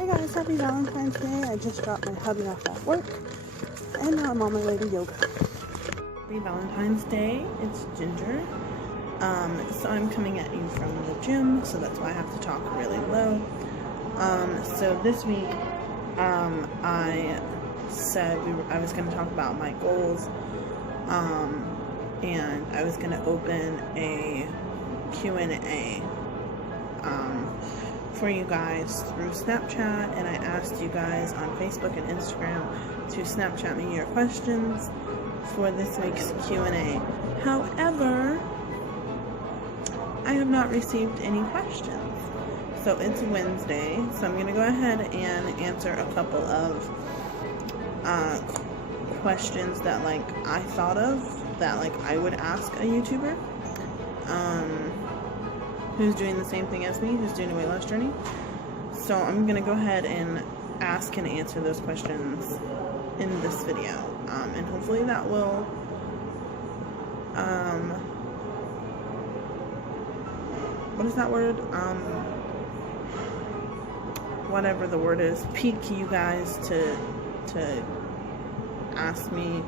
Hey guys, happy Valentine's Day. I just dropped my hubby off at work and now I'm on my way to yoga. Happy Valentine's Day. It's Ginger. So I'm coming at you from the gym, so that's why I have to talk really low. So this week, I said I was going to talk about my goals, and I was going to open a Q&A for you guys through Snapchat, and I asked you guys on Facebook and Instagram to Snapchat me your questions for this week's Q&A. However, I have not received any questions. So it's Wednesday, so I'm going to go ahead and answer a couple of questions that I thought of that I would ask a YouTuber who's doing the same thing as me, who's doing a weight loss journey. So I'm going to go ahead and ask and answer those questions in this video, and hopefully that will what is that word? Whatever the word is, pique you guys to ask me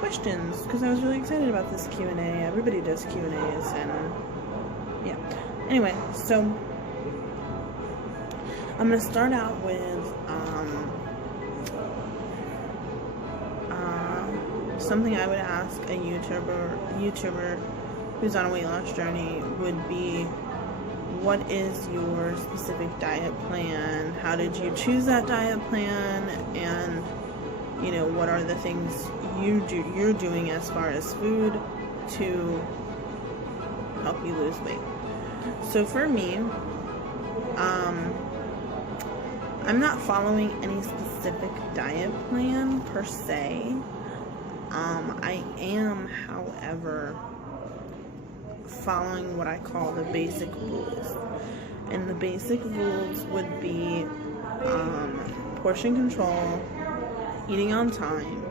questions, because I was really excited about this Q&A. Everybody does Q&As, and yeah. Anyway, so I'm gonna start out with something I would ask a YouTuber who's on a weight loss journey would be, what is your specific diet plan? How did you choose that diet plan? And what are the things you're doing as far as food to help you lose weight? So for me, I'm not following any specific diet plan per se. I am, however, following what I call the basic rules. And the basic rules would be portion control, eating on time,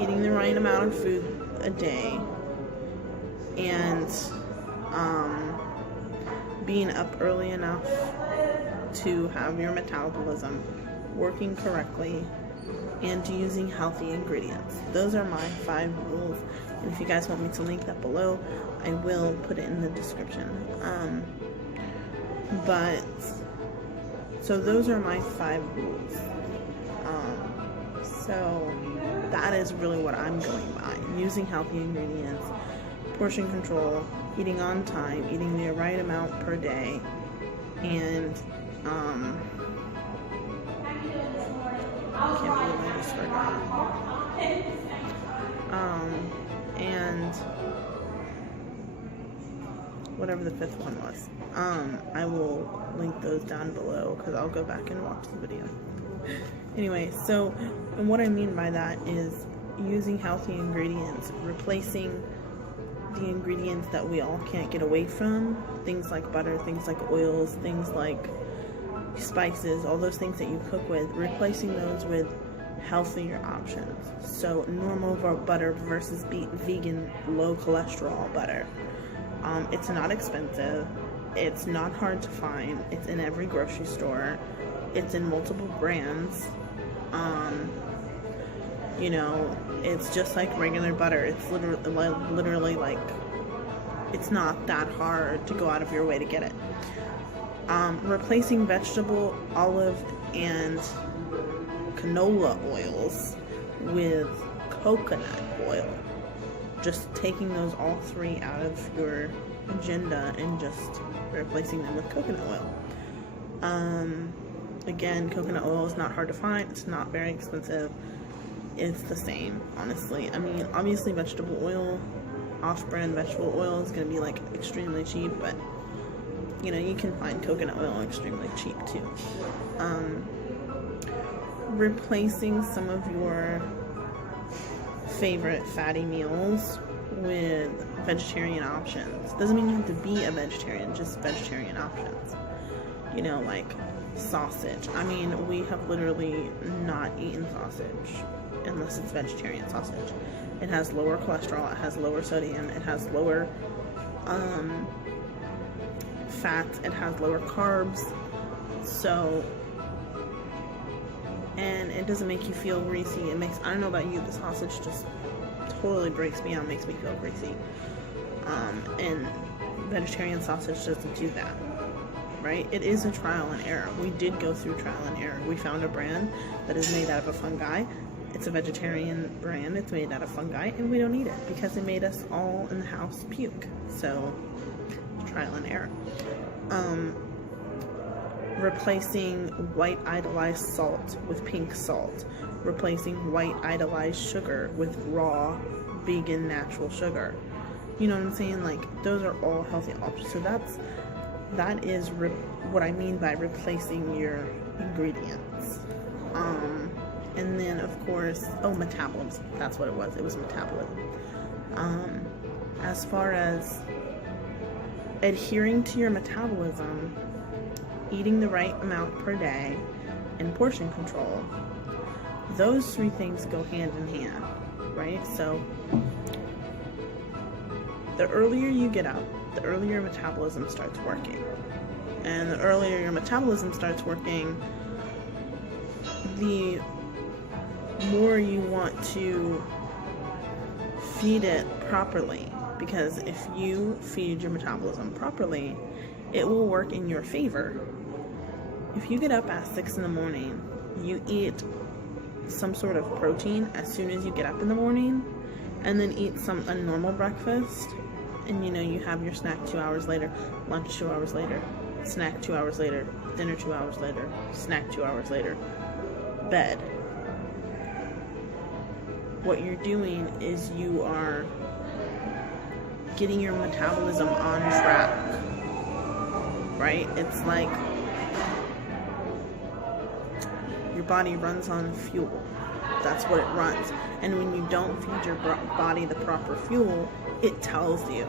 eating the right amount of food a day, and being up early enough to have your metabolism working correctly, and using healthy ingredients. Those are my 5 rules, and if you guys want me to link that below, I will put it in the description. So those are my 5 rules. So that is really what I'm going by: using healthy ingredients, portion control, eating on time, eating the right amount per day, and I can't believe I just forgot. And whatever the 5th one was. I will link those down below, because I'll go back and watch the video. Anyway, so, and what I mean by that is using healthy ingredients, replacing the ingredients that we all can't get away from, things like butter, things like oils, things like spices, all those things that you cook with, replacing those with healthier options. So normal butter versus vegan low cholesterol butter. It's not expensive, it's not hard to find, it's in every grocery store, it's in multiple brands. It's just like regular butter. It's literally it's not that hard to go out of your way to get it. Replacing vegetable, olive, and canola oils with coconut oil. Just taking those all 3 out of your agenda and just replacing them with coconut oil. Again, coconut oil is not hard to find. It's not very expensive. It's the same, honestly. I mean, obviously vegetable oil, off-brand vegetable oil is going to be extremely cheap, but you can find coconut oil extremely cheap too. Replacing some of your favorite fatty meals with vegetarian options. Doesn't mean you have to be a vegetarian, just vegetarian options. Like sausage. I mean, we have literally not eaten sausage unless it's vegetarian sausage. It has lower cholesterol, it has lower sodium, it has lower fats, it has lower carbs. So doesn't make you feel greasy. It makes, I don't know about you, the sausage just totally breaks me out, makes me feel greasy. And vegetarian sausage doesn't do that, right? It is a trial and error. We did go through trial and error. We found a brand that is made out of a fungi. It's a vegetarian brand. It's made out of fungi, and we don't eat it because it made us all in the house puke. So, trial and error. Replacing white idolized salt with pink salt. Replacing white idolized sugar with raw, vegan, natural sugar. You know what I'm saying? Like, those are all healthy options. So that is what I mean by replacing your ingredients. And then, of course, metabolism. That's what it was. It was metabolism. As far as adhering to your metabolism, eating the right amount per day, and portion control, those three things go hand in hand, right? So the earlier you get up, the earlier your metabolism starts working. And the earlier your metabolism starts working, the more you want to feed it properly. Because if you feed your metabolism properly, it will work in your favor. If you get up at 6 in the morning, you eat some sort of protein as soon as you get up in the morning, and then eat a normal breakfast, and you have your snack 2 hours later, lunch 2 hours later, snack 2 hours later, dinner 2 hours later, snack 2 hours later, bed. What you're doing is you are getting your metabolism on track, right? It's like your body runs on fuel. That's what it runs. And when you don't feed your body the proper fuel, it tells you.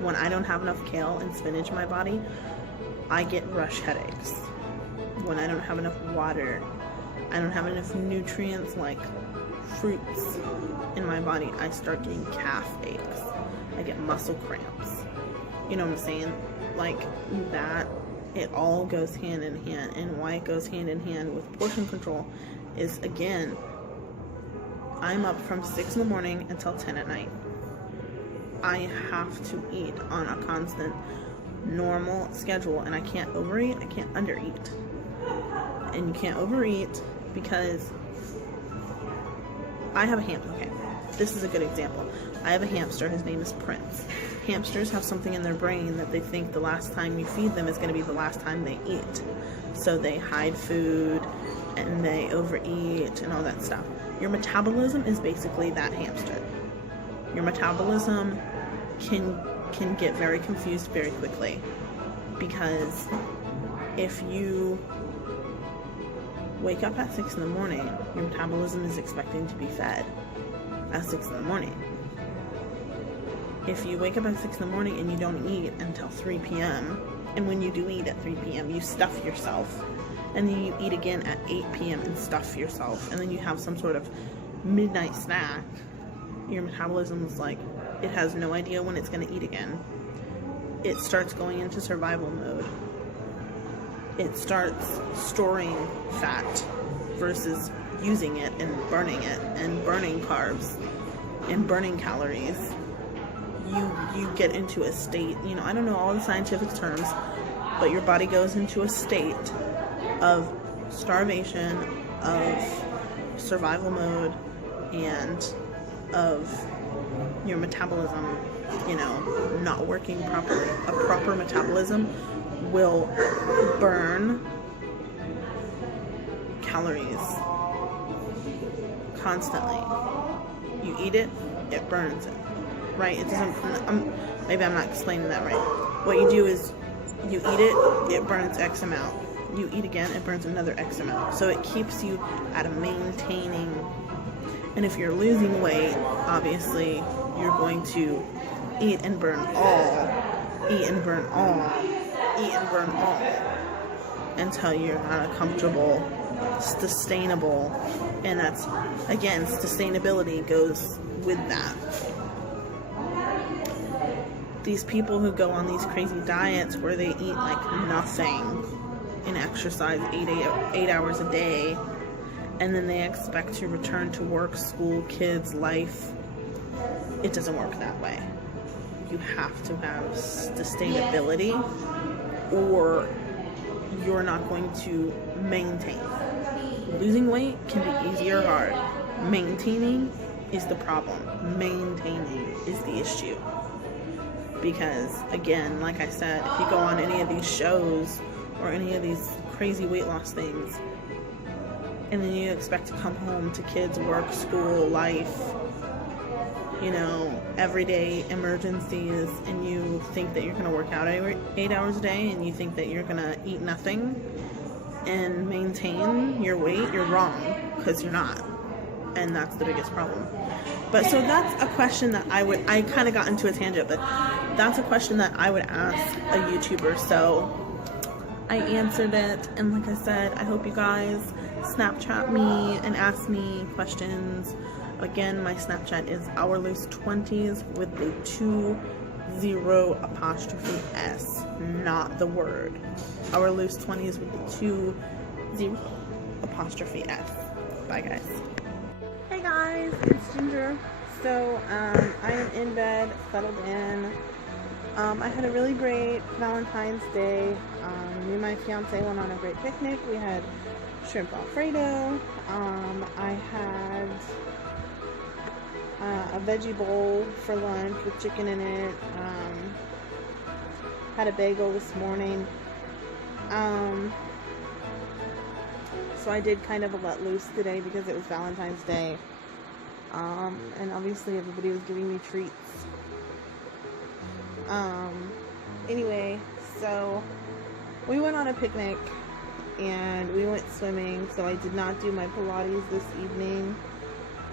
When I don't have enough kale and spinach in my body, I get rush headaches. When I don't have enough water, I don't have enough nutrients like fruits in my body, I start getting calf aches. I get muscle cramps. You know what I'm saying? Like that, it all goes hand in hand. And why it goes hand in hand with portion control is, again, I'm up from 6 in the morning until 10 at night. I have to eat on a constant, normal schedule, and I can't overeat, I can't undereat. And you can't overeat because I have a hamster. Okay, this is a good example. I have a hamster, his name is Prince. Hamsters have something in their brain that they think the last time you feed them is going to be the last time they eat. So they hide food and they overeat and all that stuff. Your metabolism is basically that hamster. Your metabolism can get very confused very quickly, because if you wake up at 6 in the morning, your metabolism is expecting to be fed at 6 in the morning. If you wake up at 6 in the morning and you don't eat until 3 p.m., and when you do eat at 3 p.m., you stuff yourself, and then you eat again at 8 p.m. and stuff yourself, and then you have some sort of midnight snack, your metabolism is like, it has no idea when it's going to eat again. It starts going into survival mode. It starts storing fat versus using it and burning carbs and burning calories. You get into a state, I don't know all the scientific terms, but your body goes into a state of starvation, of survival mode, and of your metabolism, not working properly. A proper metabolism will burn calories constantly. You eat it, it burns it, right? It doesn't, maybe I'm not explaining that right. What you do is you eat it, it burns X amount. You eat again, it burns another X amount. So it keeps you at a maintaining. And if you're losing weight, obviously you're going to eat and burn all, eat and burn all, eat and burn all, until you're at a comfortable, sustainable, and that's, again, sustainability goes with that. These people who go on these crazy diets where they eat like nothing and exercise 8 hours a day and then they expect to return to work, school, kids, life. It doesn't work that way. You have to have sustainability, or you're not going to maintain. Losing weight can be easy or hard. Maintaining is the problem. Maintaining is the issue. Because, again, like I said, if you go on any of these shows or any of these crazy weight loss things, and then you expect to come home to kids, work, school, life, you know, everyday emergencies, and you think that you're going to work out 8 hours a day, and you think that you're going to eat nothing and maintain your weight, you're wrong, because you're not. And that's the biggest problem. But so that's a question that I kind of got into a tangent, but that's a question that I would ask a YouTuber. So I answered it, and like I said, I hope you guys Snapchat me and ask me questions. Again, my Snapchat is OurLoose20s with the 20'S, not the word. OurLoose20s with the 20'S. Bye, guys. Hey guys, it's Ginger. So I am in bed, settled in. I had a really great Valentine's Day. Me and my fiance went on a great picnic. We had shrimp Alfredo. I had a veggie bowl for lunch with chicken in it. Had a bagel this morning. So I did kind of a let loose today because it was Valentine's Day. And obviously everybody was giving me treats. Anyway, so we went on a picnic and we went swimming. So I did not do my Pilates this evening.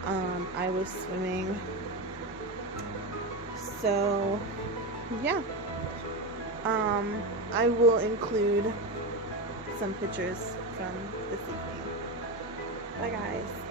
I was swimming. So yeah. I will include some pictures from this evening. Bye guys.